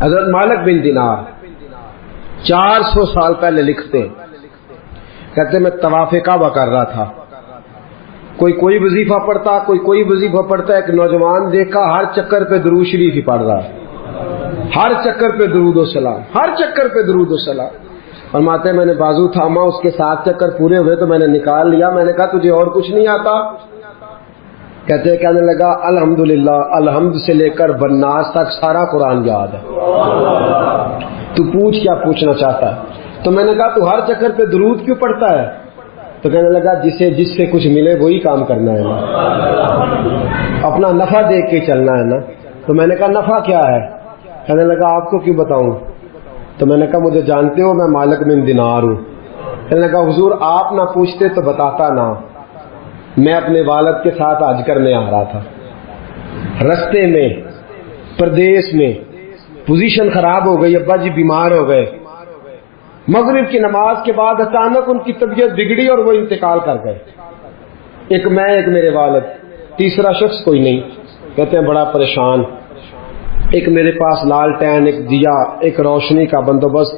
حضرت مالک بن دینار 400 سال پہلے لکھتے، کہتے میں طواف کعبہ کر رہا تھا، کوئی وظیفہ پڑھتا، کوئی وظیفہ پڑھتا، ایک نوجوان دیکھا ہر چکر پہ درود شریف ہی پڑھ رہا، ہر چکر پہ درود و سلام، ہر چکر پہ درود و سلام۔ فرماتے ہیں میں نے بازو تھاما، اس کے 7 چکر پورے ہوئے تو میں نے نکال لیا، میں نے کہا تجھے اور کچھ نہیں آتا؟ کہتے کہنے لگا الحمدللہ، الحمد سے لے کر بناس تک سارا قرآن یاد ہے، تو پوچھ کیا پوچھنا چاہتا ہے؟ تو میں نے کہا تو ہر چکر پہ درود کیوں پڑھتا ہے؟ تو کہنے لگا جس سے کچھ ملے وہی کام کرنا ہے نا، اپنا نفع دیکھ کے چلنا ہے نا۔ تو میں نے کہا نفع کیا ہے؟ کہنے لگا آپ کو کیوں بتاؤں؟ تو میں نے کہا مجھے جانتے ہو میں مالک بن دینار ہوں۔ کہنے لگا حضور آپ نہ پوچھتے تو بتاتا نا، میں اپنے والد کے ساتھ حج کرنے آ رہا تھا، رستے میں پردیس میں پوزیشن خراب ہو گئی، ابا جی بیمار ہو گئے، مغرب کی نماز کے بعد اچانک ان کی طبیعت بگڑی اور وہ انتقال کر گئے، ایک میں ایک میرے والد، تیسرا شخص کوئی نہیں۔ کہتے ہیں بڑا پریشان، ایک میرے پاس لالٹین، ایک دیا، ایک روشنی کا بندوبست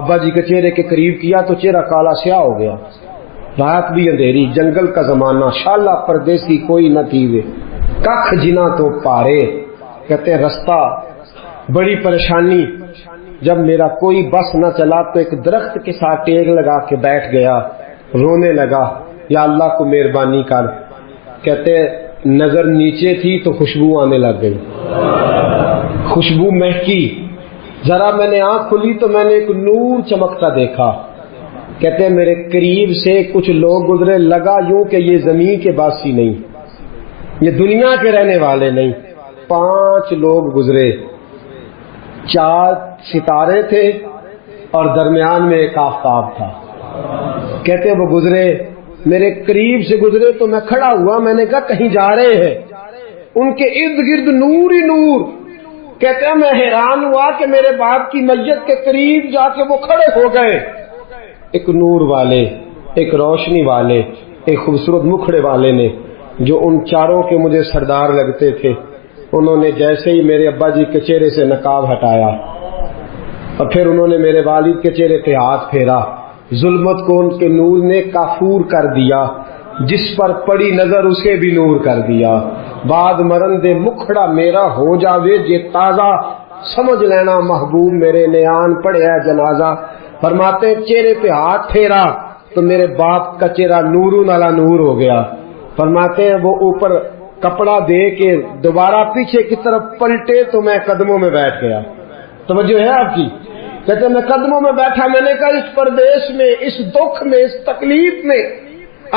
ابا جی کے چہرے کے قریب کیا تو چہرہ کالا سیاہ ہو گیا، رات بھی اندھیری، جنگل کا زمانہ، شالا پردیسی کوئی نہ تھی وے کخ جنا تو پارے۔ کہتے ہیں رستہ بڑی پریشانی، جب میرا کوئی بس نہ چلا تو ایک درخت کے ساتھ ٹیک لگا کے بیٹھ گیا، رونے لگا یا اللہ کو مہربانی کر۔ کہتے نظر نیچے تھی تو خوشبو آنے لگ گئی، خوشبو مہکی، ذرا میں نے آنکھ کھلی تو میں نے ایک نور چمکتا دیکھا۔ کہتے ہیں میرے قریب سے کچھ لوگ گزرے، لگا یوں کہ یہ زمین کے باسی نہیں، یہ دنیا کے رہنے والے نہیں۔ 5 لوگ گزرے، 4 ستارے تھے اور درمیان میں ایک آفتاب تھا۔ کہتے ہیں وہ گزرے، میرے قریب سے گزرے تو میں کھڑا ہوا، میں نے کہا کہیں جا رہے ہیں، ان کے ارد گرد نور ہی نور۔ کہتے ہیں میں حیران ہوا کہ میرے باپ کی میت کے قریب جا کے وہ کھڑے ہو گئے، ایک نور والے، ایک روشنی والے، ایک خوبصورت مکھڑے والے نے، جو ان 4 کے مجھے سردار لگتے تھے، انہوں نے جیسے ہی میرے ابا جی کے چہرے سے نقاب ہٹایا اور پھر انہوں نے میرے والد کے چہرے پہ ہاتھ پھیرا، ظلمت کو ان کے نور نے کافور کر دیا، جس پر پڑی نظر اسے بھی نور کر دیا۔ بعد مرن دے مکھڑا میرا ہو جاوے جے تازہ، سمجھ لینا محبوب میرے نیان پڑھیا جنازہ۔ فرماتے ہیں چہرے پہ ہاتھ پھیرا تو میرے باپ کا چہرہ نورون علی نور ہو گیا۔ فرماتے ہیں وہ اوپر کپڑا دے کے دوبارہ پیچھے کی طرف پلٹے تو میں قدموں میں بیٹھ گیا۔ توجہ ہے آپ کی؟ کہتے میں قدموں میں بیٹھا، میں نے کہا اس پردیش میں، اس دکھ میں، اس تکلیف میں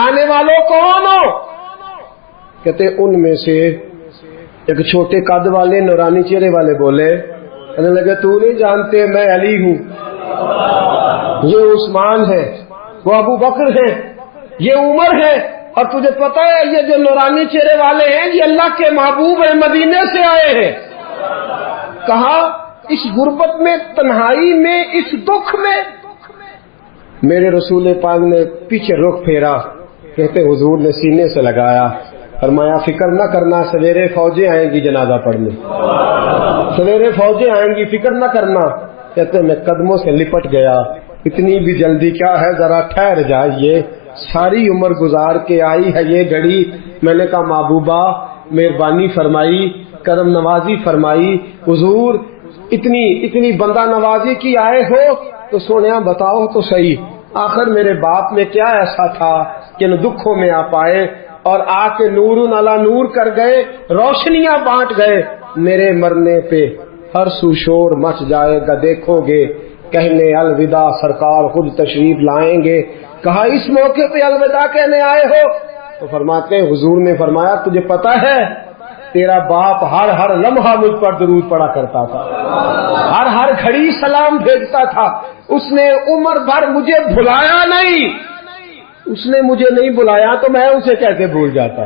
آنے والوں کون ہو؟ کہتے ان میں سے ایک چھوٹے قد والے نورانی چہرے والے بولے، کہنے لگے تو نہیں جانتے میں علی ہوں، یہ عثمان ہے، وہ ابو بکر ہے، یہ عمر ہے، اور تجھے پتا ہے یہ جو نورانی چہرے والے ہیں یہ اللہ کے محبوب ہیں، مدینے سے آئے ہیں۔ کہا اس غربت میں، تنہائی میں، اس دکھ میں میرے رسول پاک نے پیچھے رخ پھیرا، کہتے حضور نے سینے سے لگایا، فرمایا فکر نہ کرنا، سویرے فوجیں آئیں گی جنازہ پڑھنے، سویرے فوجیں آئیں گی، فکر نہ کرنا۔ کہتے میں قدموں سے لپٹ گیا، اتنی بھی جلدی کیا ہے، ذرا ٹھہر جائیے، ساری عمر گزار کے آئی ہے یہ گھڑی۔ میں نے کہا محبوبہ مہربانی فرمائی، کرم نوازی فرمائی، حضور اتنی بندہ نوازی کی آئے ہو تو سونیا بتاؤ تو صحیح، آخر میرے باپ میں کیا ایسا تھا کہ ان دکھوں میں آپ آئے اور آ کے نورن علی نور کر گئے، روشنیاں بانٹ گئے۔ میرے مرنے پہ ہر سو شور مچ جائے گا، دیکھو گے کہنے الوداع سرکار خود تشریف لائیں گے۔ کہا اس موقع پہ الوداع کہنے آئے ہو؟ تو فرماتے ہیں حضور نے فرمایا تجھے پتا ہے تیرا باپ ہر لمحہ مجھ پر درود پڑا کرتا تھا، ہر گھڑی سلام بھیجتا تھا، اس نے عمر بھر مجھے بھلایا نہیں، اس نے مجھے نہیں بلایا تو میں اسے کیسے بھول جاتا،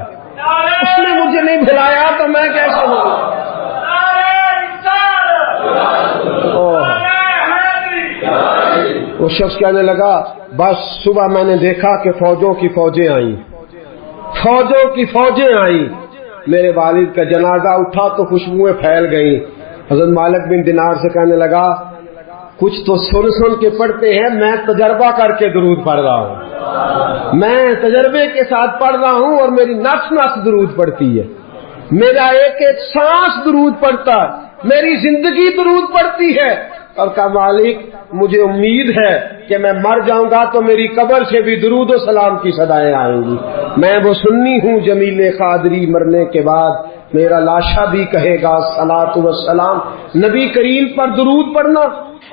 اس نے مجھے نہیں بھلایا تو میں کیسے بھول۔ وہ شخص کہنے لگا بس صبح میں نے دیکھا کہ فوجوں کی فوجیں آئیں، فوجوں کی فوجیں آئیں، میرے والد کا جنازہ اٹھا تو خوشبوئیں پھیل گئیں، حضرت مالک بن دینار سے کہنے لگا کچھ تو سن سن کے پڑھتے ہیں، میں تجربہ کر کے درود پڑھ رہا ہوں، میں تجربے کے ساتھ پڑھ رہا ہوں اور میری نفس نفس درود پڑھتی ہے، میرا ایک ایک سانس درود پڑھتا ہے، میری زندگی درود پڑھتی ہے۔ اور کہا مالک مجھے امید ہے کہ میں مر جاؤں گا تو میری قبر سے بھی درود و سلام کی صدائیں آئیں گی، میں وہ سنی ہوں جمیل قادری مرنے کے بعد میرا لاشا بھی کہے گا صلاۃ و سلام۔ نبی کریم پر درود پڑھنا،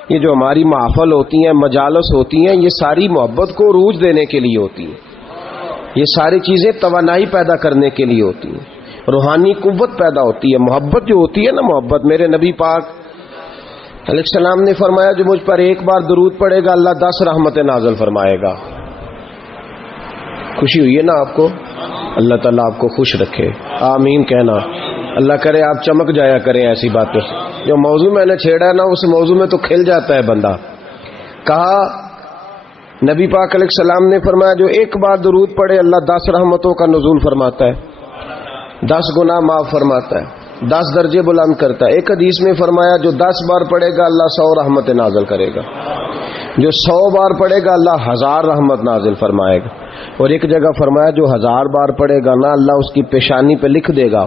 یہ جو ہماری محفل ہوتی ہیں، مجالس ہوتی ہیں، یہ ساری محبت کو عروج دینے کے لیے ہوتی ہیں، یہ ساری چیزیں توانائی پیدا کرنے کے لیے ہوتی ہیں، روحانی قوت پیدا ہوتی ہے۔ محبت جو ہوتی ہے نا، محبت، میرے نبی پاک علیہ السلام نے فرمایا جو مجھ پر ایک بار درود پڑے گا اللہ 10 رحمتیں نازل فرمائے گا۔ خوشی ہوئی ہے نا آپ کو؟ اللہ تعالیٰ آپ کو خوش رکھے، آمین کہنا۔ اللہ کرے آپ چمک جایا کریں ایسی باتوں سے۔ جو موضوع میں نے چھیڑا ہے نا اس موضوع میں تو کھل جاتا ہے بندہ۔ کہا نبی پاک علیہ السلام نے فرمایا جو ایک بار درود پڑے اللہ 10 رحمتوں کا نزول فرماتا ہے، 10 گناہ معاف فرماتا ہے، 10 درجے بلند کرتا ہے۔ ایک حدیث میں فرمایا جو 10 بار پڑھے گا اللہ 100 رحمت نازل کرے گا، جو 100 بار پڑھے گا اللہ 1000 رحمت نازل فرمائے گا، اور ایک جگہ فرمایا جو 1000 بار پڑھے گا نا اللہ اس کی پیشانی پہ لکھ دے گا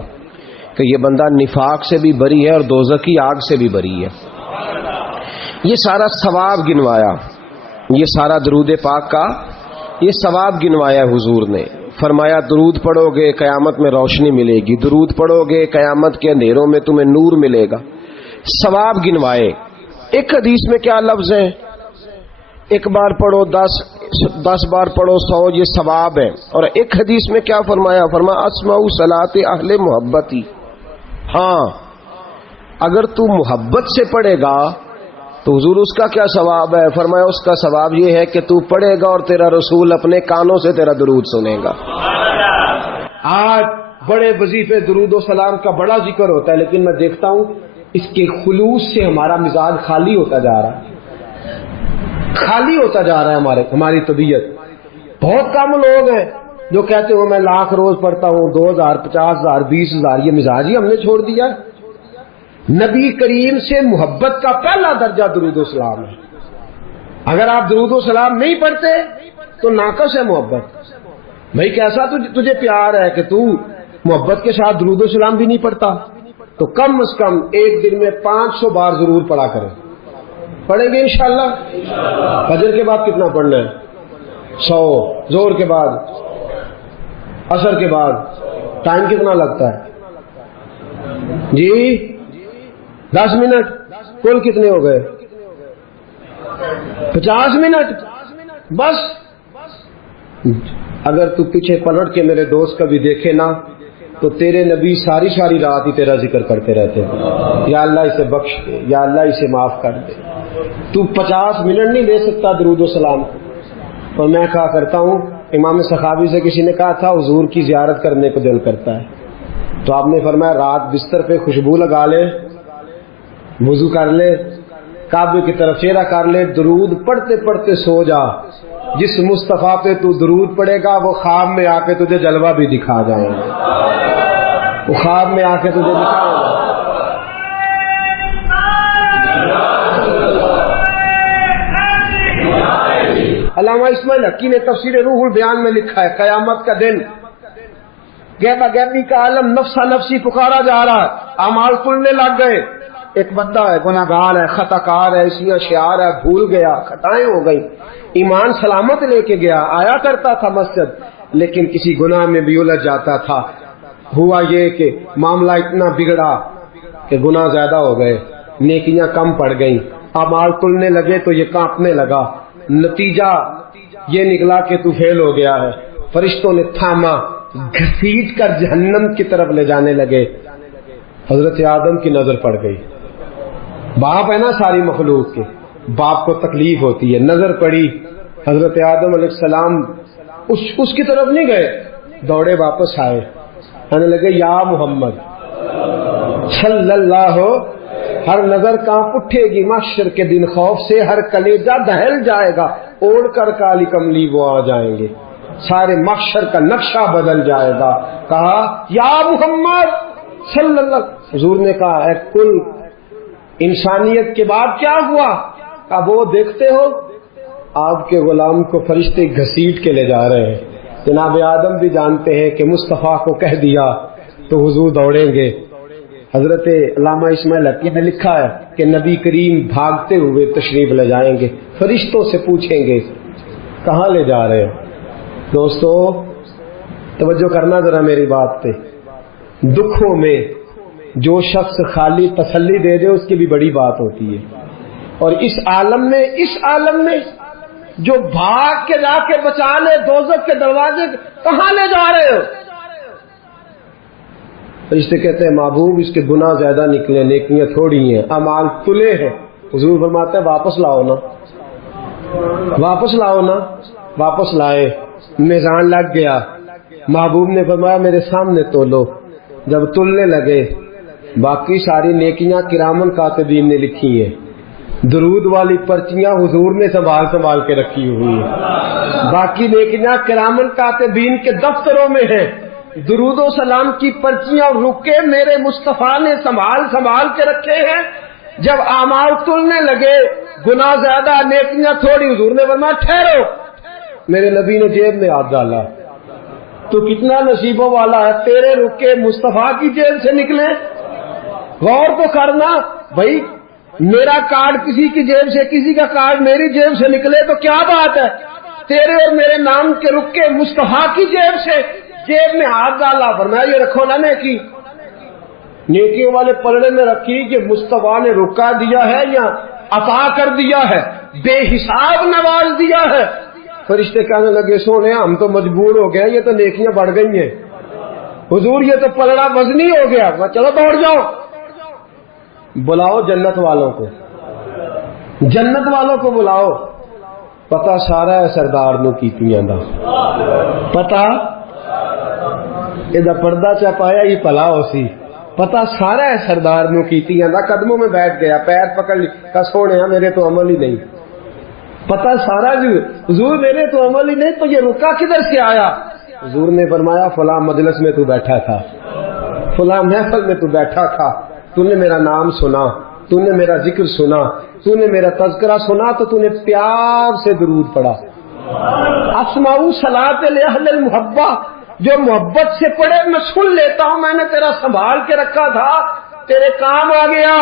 کہ یہ بندہ نفاق سے بھی بری ہے اور دوزخ کی آگ سے بھی بری ہے۔ یہ سارا ثواب گنوایا، یہ سارا درود پاک کا یہ ثواب گنوایا حضور نے۔ فرمایا درود پڑھو گے قیامت میں روشنی ملے گی، درود پڑھو گے قیامت کے اندھیروں میں تمہیں نور ملے گا، ثواب گنوائے۔ ایک حدیث میں کیا لفظ ہیں؟ ایک بار پڑھو 10 بار پڑھو 100، یہ ثواب ہے۔ اور ایک حدیث میں کیا فرمایا؟ فرمایا اسمعوا صلاۃ اہل محبتی، ہاں اگر تو محبت سے پڑھے گا تو حضور اس کا کیا ثواب ہے؟ فرمایا اس کا ثواب یہ ہے کہ تو پڑھے گا اور تیرا رسول اپنے کانوں سے تیرا درود سنے گا۔ آج بڑے وظیفے درود و سلام کا بڑا ذکر ہوتا ہے، لیکن میں دیکھتا ہوں اس کے خلوص سے ہمارا مزاج خالی ہوتا جا رہا ہے، خالی ہوتا جا رہا ہے ہماری طبیعت۔ بہت کم لوگ ہیں جو کہتے ہو میں 1,00,000 روز پڑھتا ہوں، 2,000 50,000 20,000، یہ مزاج ہی ہم نے چھوڑ دیا ہے۔ نبی کریم سے محبت کا پہلا درجہ درود و سلام ہے۔ اگر آپ درود و سلام نہیں پڑھتے تو ناقص ہے محبت۔ بھائی کیسا تجھے پیار ہے کہ تو محبت کے ساتھ درود و سلام بھی نہیں پڑھتا؟ تو کم از کم ایک دن میں 500 بار ضرور پڑھا کریں۔ پڑھیں گے انشاءاللہ؟ فجر کے بعد کتنا پڑھنا ہے؟ 100، زور کے بعد، عصر کے بعد، ٹائم کتنا لگتا ہے جی؟ 10 منٹ، کل کتنے ہو گئے؟ 50 منٹ بس۔ اگر تو پیچھے پلٹ کے میرے دوست کا بھی دیکھے نا تو تیرے نبی ساری رات ہی تیرا ذکر کرتے رہتے ہیں، یا اللہ اسے بخش دے، یا اللہ اسے معاف کر دے۔ تو 50 منٹ نہیں دے سکتا درود و سلام کو۔ اور میں کہا کرتا ہوں، امام سخاوی سے کسی نے کہا تھا حضور کی زیارت کرنے کو دل کرتا ہے، تو آپ نے فرمایا رات بستر پہ خوشبو لگا لے، وضو کر لے، کعبے کی طرف چہرہ کر لے، درود پڑھتے پڑھتے سو جا۔ جس مصطفیٰ پہ تو درود پڑے گا وہ خواب میں آ کے تجھے جلوہ بھی دکھا جائیں گے، وہ خواب میں آ کے تجھے دکھائیں گے۔ علامہ اسماعیل حقی نے تفسیر روح البیان میں لکھا ہے قیامت کا دن غیبہ غیبی کا عالم نفسا نفسی پکارا جا رہا ہے، اعمال کھلنے لگ گئے۔ ایک بندہ ہے گناہ گار ہے، خطا کار ہے، اسی اشعار ہے، بھول گیا، خطائیں ہو گئی، ایمان سلامت لے کے گیا، آیا کرتا تھا مسجد، لیکن کسی گناہ میں بھی الجھ جاتا تھا۔ ہوا یہ کہ معاملہ اتنا بگڑا کہ گناہ زیادہ ہو گئے، نیکیاں کم پڑ گئیں، اعمال کھلنے لگے تو یہ کانپنے لگا۔ نتیجہ یہ نکلا کہ تو فیل ہو گیا ہے۔ فرشتوں نے تھاما، گھسیٹ کر جہنم کی طرف لے جانے لگے۔ حضرت آدم کی نظر پڑ گئی، باپ ہے نا ساری مخلوق کے، باپ کو تکلیف ہوتی ہے، نظر پڑی۔ حضرت آدم علیہ السلام اس کی طرف نہیں گئے، دوڑے واپس آئے، کہنے لگے یا محمد صلی اللہ، ہر نظر کانپ اٹھے گی محشر کے دن خوف سے، ہر کلیجہ دہل جائے گا، اوڑھ کر کالی کملی وہ آ جائیں گے، سارے محشر کا نقشہ بدل جائے گا۔ کہا یا محمد صلی اللہ، حضور نے کہا اے کل انسانیت کے بعد کیا ہوا؟ اب وہ دیکھتے ہو آپ کے غلام کو فرشتے گھسیٹ کے لے جا رہے ہیں. جناب آدم بھی جانتے ہیں کہ مصطفیٰ کو کہہ دیا تو حضور دوڑیں گے. حضرت علامہ اسماعیل حقی نے لکھا ہے کہ نبی کریم بھاگتے ہوئے تشریف لے جائیں گے. فرشتوں سے پوچھیں گے کہاں لے جا رہے ہیں؟ دوستو توجہ کرنا ذرا میری بات پہ. دکھوں میں جو شخص خالی تسلی دے دے اس کی بھی بڑی بات ہوتی ہے. اور اس عالم میں جو بھاگ کے جا کے بچا لے دوزخ کے دروازے، کہاں لے جا رہے ہو؟ فرشتے کہتے ہیں محبوب اس کے گناہ زیادہ نکلے، نیکیاں تھوڑی ہیں، اعمال تلے ہیں. حضور فرماتے ہیں واپس لاؤ نا، واپس لاؤ نا. واپس لائے، میزان لگ گیا. محبوب نے فرمایا میرے سامنے تولو. جب تلنے لگے باقی ساری نیکیاں کرامن کاتبین نے لکھی ہیں. درود والی پرچیاں حضور نے سنبھال کے رکھی ہوئی ہیں. باقی نیکیاں کرامن کاتبین کے دفتروں میں ہیں. درود و سلام کی پرچیاں اور رکے میرے مصطفیٰ نے سنبھال کے رکھے ہیں. جب اعمال تلنے لگے گناہ زیادہ نیکیاں تھوڑی، حضور نے فرمایا ٹھہرو. میرے نبی نے جیب میں ہاتھ ڈالا. تو کتنا نصیبوں والا ہے، تیرے رکے مصطفیٰ کی جیب سے نکلے. غور تو کرنا بھائی، میرا کارڈ کسی کی جیب سے، کسی کا کارڈ میری جیب سے نکلے تو کیا بات ہے. تیرے اور میرے نام کے رکے مصطفیٰ کی جیب سے جیب میں ہاتھ ڈالا. فرمایا یہ رکھو نا نیکیوں والے پلڑے میں رکھی کہ مصطفیٰ نے رکا دیا ہے یا عطا کر دیا ہے، بے حساب نواز دیا ہے. فرشتے کہنے لگے سونے ہم تو مجبور ہو گئے، یہ تو نیکیاں بڑھ گئی ہیں. حضور یہ تو پلڑا وزنی ہو گیا. چلو دوڑ جاؤ، بلاؤ جنت والوں کو بلاؤ. پتہ سارا ہے سردار نو کیتیاں دا، پتہ یہ پردہ چا پایا ہی پلا ہو سی. پتہ سارا ہے سردار نو کیتیاں دا. قدموں میں بیٹھ گیا، پیر پکڑ لی، کہا سونے میرے تو عمل ہی نہیں. پتہ سارا جو حضور میرے تو عمل ہی نہیں، تو یہ رکا کدھر سے آیا؟ حضور نے فرمایا فلاں مجلس میں تو بیٹھا تھا، فلاں محفل میں تو بیٹھا تھا، تو نے میرا نام سنا، تو نے میرا ذکر سنا، تو نے میرا تذکرہ سنا تو تو نے پیار سے درود پڑھا. اسمعوا صلاۃ لاہل المحبہ، جو محبت سے پڑھے میں سن لیتا ہوں. میں نے تیرا سنبھال کے رکھا تھا، تیرے کام آ گیا.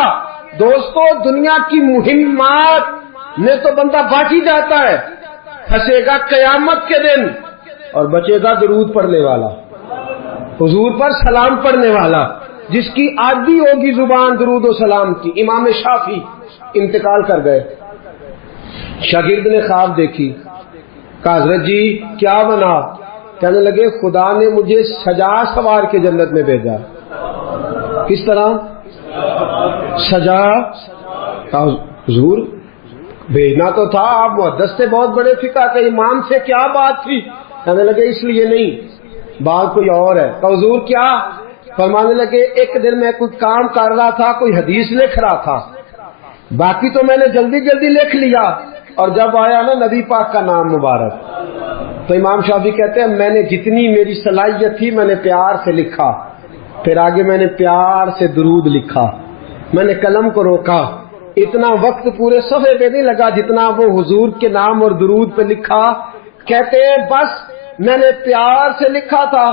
دوستو دنیا کی مہمات میں تو بندہ باقی جاتا ہے، پھنسے گا قیامت کے دن اور بچے گا درود پڑھنے والا، حضور پر سلام پڑھنے والا، جس کی عادی ہوگی زبان درود و سلام کی. امام شافعی انتقال کر گئے. شاگرد نے خواب دیکھی، کہا حضرت جی کیا بنا؟ کہنے لگے خدا نے مجھے سجا سوار کے جنت میں بھیجا. کس طرح سجا؟ کہا حضور بھیجنا تو تھا، آپ محدث سے بہت بڑے فقہ کے امام سے، کیا بات تھی؟ کہنے لگے اس لیے نہیں، بات کوئی اور ہے. کہا حضور کیا؟ فرمانے لگے ایک دن میں کوئی کام کر رہا تھا، کوئی حدیث لکھ رہا تھا، باقی تو میں نے جلدی لکھ لیا، اور جب آیا نا نبی پاک کا نام مبارک تو امام شافعی کہتے ہیں میں نے جتنی میری صلاحیت تھی میں نے پیار سے لکھا، پھر آگے میں نے پیار سے درود لکھا. میں نے قلم کو روکا، اتنا وقت پورے صفحے پہ نہیں لگا جتنا وہ حضور کے نام اور درود پہ لکھا. کہتے ہیں بس میں نے پیار سے لکھا تھا،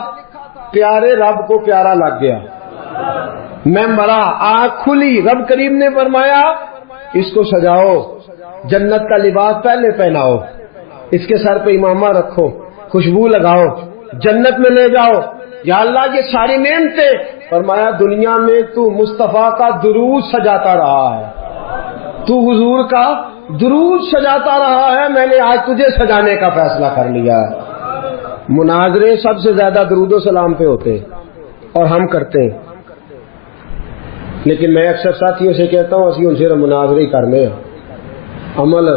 پیارے رب کو پیارا لگ گیا. میں مرا، آنکھ کھلی، رب کریم نے فرمایا اس کو سجاؤ، جنت کا لباس پہلے پہناؤ، اس کے سر پہ امامہ رکھو، خوشبو لگاؤ، جنت میں لے جاؤ. یا اللہ یہ ساری نعمتیں. فرمایا دنیا میں تو مصطفیٰ کا درود سجاتا رہا ہے، تو حضور کا درود سجاتا رہا ہے، میں نے آج تجھے سجانے کا فیصلہ کر لیا ہے. مناظرے سب سے زیادہ درود و سلام پہ ہوتے اور ہم کرتے ہیں، لیکن میں اکثر ساتھیوں سے کہتا ہوں اسی ان سے مناظرے ہی کرنے ہیں. عمل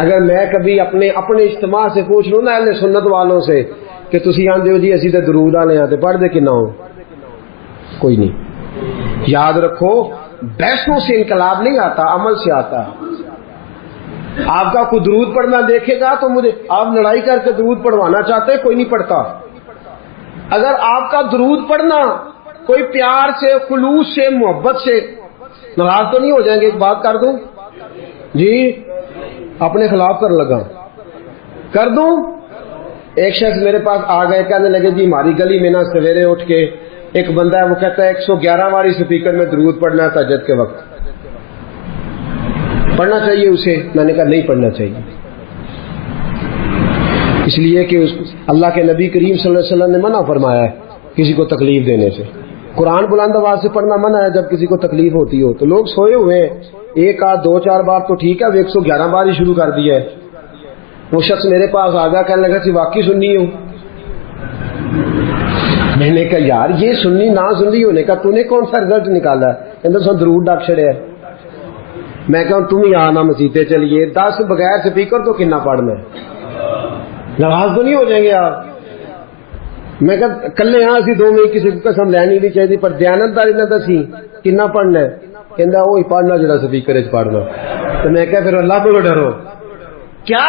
اگر میں کبھی اپنے اجتماع سے پوچھ لوں نا اہل سنت والوں سے کہ تسی آندے ہو جی اسی تے درود والے آتے پڑھ دے کہ نہ ہو، کوئی نہیں. یاد رکھو بحثوں سے انقلاب نہیں آتا، عمل سے آتا ہے. آپ کا کوئی درود پڑھنا دیکھے گا تو مجھے آپ لڑائی کر کے درود پڑھوانا چاہتے ہیں، کوئی نہیں پڑھتا. اگر آپ کا درود پڑھنا کوئی پیار سے، خلوص سے، محبت سے، ناراض تو نہیں ہو جائیں گے؟ ایک بات کر دوں جی، اپنے خلاف کر لگا، کر دوں؟ ایک شخص میرے پاس آ گئے، کہنے لگے جی ہماری گلی میں نا سویرے اٹھ کے ایک بندہ ہے، وہ کہتا ہے 111 باری سپیکر میں درود پڑھنا ہے تہجد کے وقت، پڑھنا چاہیے اسے؟ میں نے کہا نہیں پڑھنا چاہیے، اس لیے کہ اللہ کے نبی کریم صلی اللہ علیہ وسلم نے منع فرمایا ہے کسی کو تکلیف دینے سے۔ قرآن بلند آواز سے پڑھنا منع ہے جب کسی کو تکلیف ہوتی ہو۔ تو لوگ سوئے ہوئے ہیں، ایک آدھ دو چار بار تو ٹھیک ہے، اب 111 بار ہی شروع کر دیا ہے۔ وہ شخص میرے پاس آ گیا، کہنے لگا کہ واقعی سنی ہوں۔ میں نے کہا یار یہ سنی نہ سنی ہونے کا تو نے کون سا رزلٹ نکالا ہے؟ کہتے سن درود ڈاک چھڑے ہے۔ میں کہا تم ہی آنا مسیطے چلیے، 10 بغیر سپیکر تو کنا پڑھنا ہے؟ ناراض تو نہیں ہو جائیں گے آپ؟ میں کہا کلے ہاں اسی دو میں کسی کو قسم لینی نہیں چاہیے، پر دیانتداری نہ دسی کنا پڑھنا ہے؟ کہندا وہی پڑھنا جڑا سپیکر وچ پڑھنا۔ تو میں کہا پھر اللہ کو ڈرو۔ کیا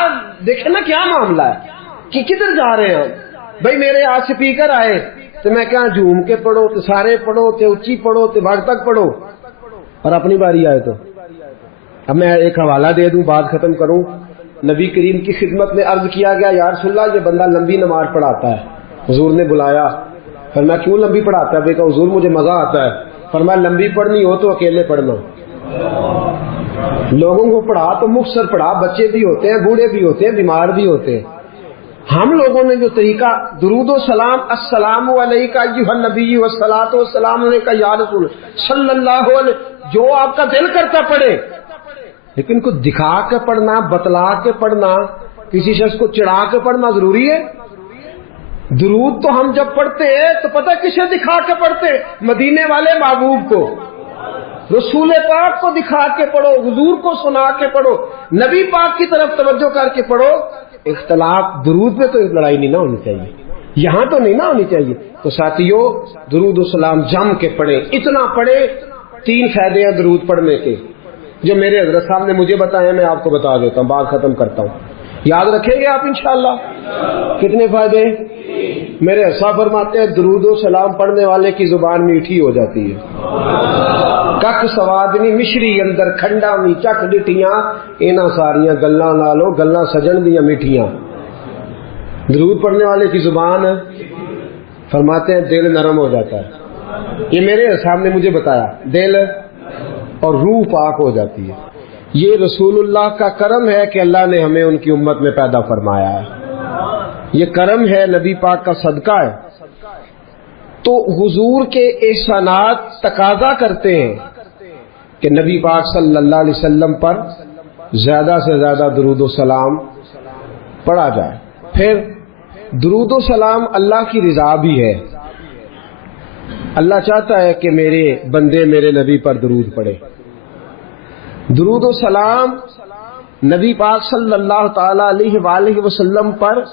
دیکھیں نا کیا معاملہ ہے کہ کدھر جا رہے ہیں بھائی؟ میرے ہاتھ سپیکر آئے تو میں کہا جھوم کے پڑھو، تو سارے پڑھو، تو اونچی پڑھو، تو وقت تک پڑھو، اور اپنی باری آئے تو۔ اب میں ایک حوالہ دے دوں، بات ختم کروں۔ نبی کریم کی خدمت میں عرض کیا گیا یا رسول اللہ یہ بندہ لمبی نماز پڑھاتا ہے۔ حضور نے بلایا، فرمایا کیوں لمبی پڑھاتا ہے؟ کہا حضور مجھے مزہ آتا ہے۔ فرمایا لمبی پڑھنی ہو تو اکیلے پڑھنا، لوگوں کو پڑھا تو مختصر پڑھا، بچے بھی ہوتے ہیں، بوڑھے بھی ہوتے ہیں، بیمار بھی ہوتے ہیں۔ ہم لوگوں نے جو طریقہ درود و سلام السلام علیک ایھا النبی والصلاۃ والسلام علیک یا رسول صلی اللہ علیہ، جو آپ کا دل کرتا پڑھے، لیکن کو دکھا کے پڑھنا، بتلا کے پڑھنا، کسی شخص کو چڑھا کے پڑھنا ضروری ہے؟ درود تو ہم جب پڑھتے ہیں تو پتہ کسے دکھا کے پڑھتے؟ مدینے والے محبوب کو، رسول پاک کو دکھا کے پڑھو، حضور کو سنا کے پڑھو، نبی پاک کی طرف توجہ کر کے پڑھو۔ اختلاف درود پہ تو لڑائی نہیں نہ ہونی چاہیے، یہاں تو نہیں نہ ہونی چاہیے۔ تو ساتھیو درود و سلام جم کے پڑھیں، اتنا پڑھیں۔ 3 فائدے ہیں درود پڑھنے کے جو میرے حضرت صاحب نے مجھے بتائے، میں آپ کو بتا دیتا ہوں، بات ختم کرتا ہوں، یاد رکھیں گے آپ انشاءاللہ؟ کتنے فائدے؟ میرے حضرت فرماتے ہیں درود و سلام پڑھنے والے کی زبان میٹھی ہو جاتی ہے۔ کک سوادنی مشری اندر کھنڈا می چک ڈٹیاں، اینا ساریاں گلاں نالو گلاں سجن دیاں میٹھیاں۔ درود پڑھنے والے کی زبان فرماتے ہیں دل نرم ہو جاتا ہے۔ یہ میرے صاحب نے مجھے بتایا، دل اور روح پاک ہو جاتی ہے۔ یہ رسول اللہ کا کرم ہے کہ اللہ نے ہمیں ان کی امت میں پیدا فرمایا ہے، یہ کرم ہے، نبی پاک کا صدقہ ہے۔ تو حضور کے احسانات تقاضا کرتے ہیں کہ نبی پاک صلی اللہ علیہ وسلم پر زیادہ سے زیادہ درود و سلام پڑھا جائے۔ پھر درود و سلام اللہ کی رضا بھی ہے۔ اللہ چاہتا ہے کہ میرے بندے میرے نبی پر درود پڑھے۔ درود و سلام نبی پاک صلی اللہ تعالی علیہ وآلہ وسلم پر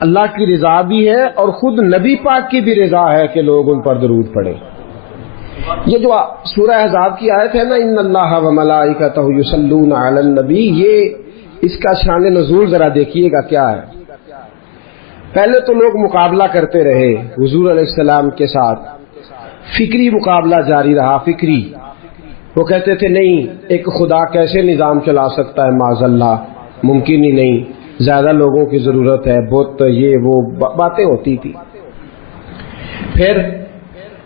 اللہ کی رضا بھی ہے، اور خود نبی پاک کی بھی رضا ہے کہ لوگ ان پر درود پڑھیں۔ یہ جو سورہ احزاب کی آیت ہے نا، ان اللہ و ملائکتہ یصلون علی النبی، یہ اس کا شان نزول ذرا دیکھیے گا کیا ہے۔ پہلے تو لوگ مقابلہ کرتے رہے حضور علیہ السلام کے ساتھ، فکری مقابلہ جاری رہا، فکری۔ وہ کہتے تھے نہیں ایک خدا کیسے نظام چلا سکتا ہے، معاذ اللہ ممکن ہی نہیں، زیادہ لوگوں کی ضرورت ہے، بت یہ وہ باتیں ہوتی تھی۔ پھر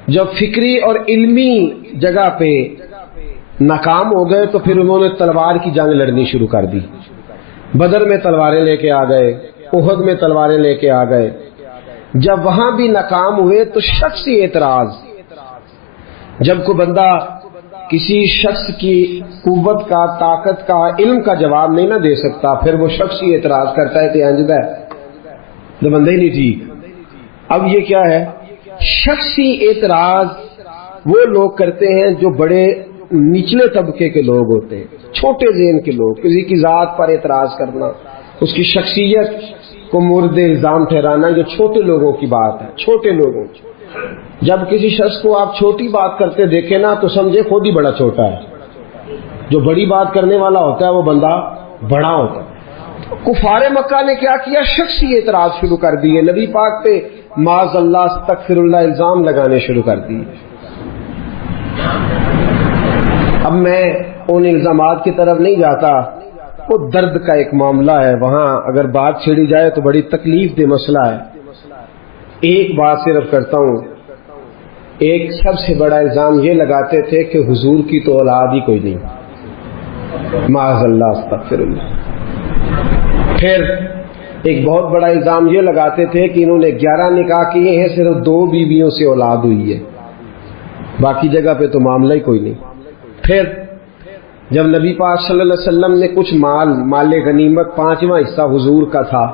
جب فکری اور علمی جگہ پہ ناکام ہو گئے تو پھر انہوں نے تلوار کی جنگ لڑنی شروع کر دی۔ بدر میں تلواریں لے کے آ گئے، احد میں تلواریں لے کے آ گئے۔ جب وہاں بھی ناکام ہوئے تو شخصی اعتراض، جب کوئی بندہ کسی شخص کی قوت کا، طاقت کا، علم کا جواب نہیں نہ دے سکتا، پھر وہ شخصی اعتراض کرتا ہے کہ انجدہ ہے تو بندہ ہی نہیں ٹھیک۔ اب یہ کیا ہے؟ شخصی اعتراض وہ لوگ کرتے ہیں جو بڑے نچلے طبقے کے لوگ ہوتے ہیں، چھوٹے ذہن کے لوگ، کسی کی ذات پر اعتراض کرنا، اس کی شخصیت کو مورد الزام ٹھہرانا، یہ چھوٹے لوگوں کی بات ہے، چھوٹے لوگوں کی۔ جب کسی شخص کو آپ چھوٹی بات کرتے دیکھیں نا تو سمجھے خود ہی بڑا چھوٹا ہے، جو بڑی بات کرنے والا ہوتا ہے وہ بندہ بڑا ہوتا ہے۔ کفار مکہ نے کیا کیا؟ شخصی اعتراض شروع کر دیے، نبی پاک پہ معاذ اللہ استغفر اللہ الزام لگانے شروع کر دیے۔ اب میں ان الزامات کی طرف نہیں جاتا، وہ درد کا ایک معاملہ ہے، وہاں اگر بات چھیڑی جائے تو بڑی تکلیف دہ مسئلہ ہے۔ ایک بات صرف کرتا ہوں، ایک سب سے بڑا الزام یہ لگاتے تھے کہ حضور کی تو اولاد ہی کوئی نہیں، معاذ اللہ استغفر اللہ۔ پھر ایک بہت بڑا الزام یہ لگاتے تھے کہ انہوں نے 11 نکاح کیے ہیں، صرف 2 بیویوں سے اولاد ہوئی ہے، باقی جگہ پہ تو معاملہ ہی کوئی نہیں۔ پھر جب نبی پاک صلی اللہ علیہ وسلم نے کچھ مال غنیمت 5واں حصہ حضور کا تھا،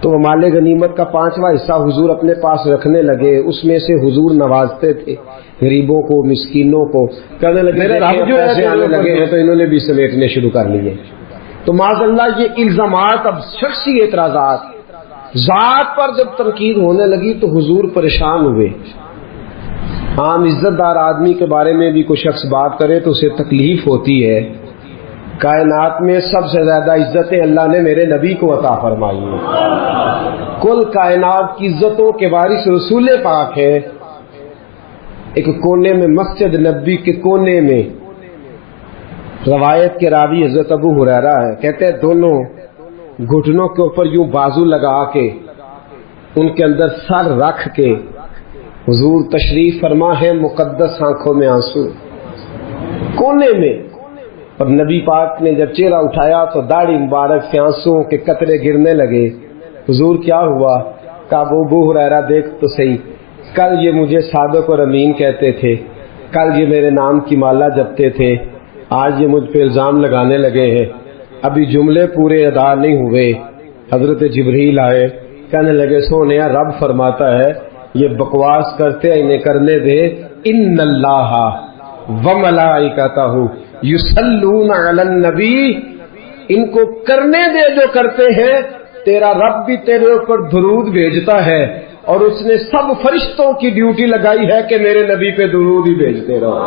تو وہ مال غنیمت کا 5واں حصہ حضور اپنے پاس رکھنے لگے، اس میں سے حضور نوازتے تھے غریبوں کو، مسکینوں کو، کہنے لگے پیسے آنے لگے ہیں تو انہوں نے بھی سمیٹنے شروع کر لیے۔ تو معاذ اللہ یہ الزامات، اب شخصی اعتراضات، ذات پر جب تنقید ہونے لگی تو حضور پریشان ہوئے۔ عام عزت دار آدمی کے بارے میں بھی کوئی شخص بات کرے تو اسے تکلیف ہوتی ہے۔ کائنات میں سب سے زیادہ عزتیں اللہ نے میرے نبی کو عطا فرمائی ہیں، کل کائنات کی عزتوں کے وارث رسول پاک ہے۔ ایک کونے میں مسجد نبی کے کونے میں روایت کے راوی حضرت ابو ہریرہ ہے، کہتے ہیں دونوں گھٹنوں کے اوپر یوں بازو لگا کے ان کے اندر سر رکھ کے حضور تشریف فرما ہے، مقدس آنکھوں میں آنسو کونے میں، اور نبی پاک نے جب چہرہ اٹھایا تو داڑھی مبارک سے آنسوؤں کے قطرے گرنے لگے۔ حضور کیا ہوا؟ کہا ابو ہریرہ دیکھ تو صحیح، کل یہ مجھے صادق اور امین کہتے تھے، کل یہ میرے نام کی مالا جپتے تھے، آج یہ مجھ پہ الزام لگانے لگے ہیں، ابھی جملے پورے ادا نہیں ہوئے۔ حضرت جبریل آئے، کہنے لگے سونیا رب فرماتا ہے یہ بکواس کرتے انہیں کرنے دے، ان اللہ وملائکتہ یصلون علی النبی، ان کو کرنے دے جو کرتے ہیں، تیرا رب بھی تیرے اوپر درود بھیجتا ہے، اور اس نے سب فرشتوں کی ڈیوٹی لگائی ہے کہ میرے نبی پہ درود ہی بھیجتے رہو۔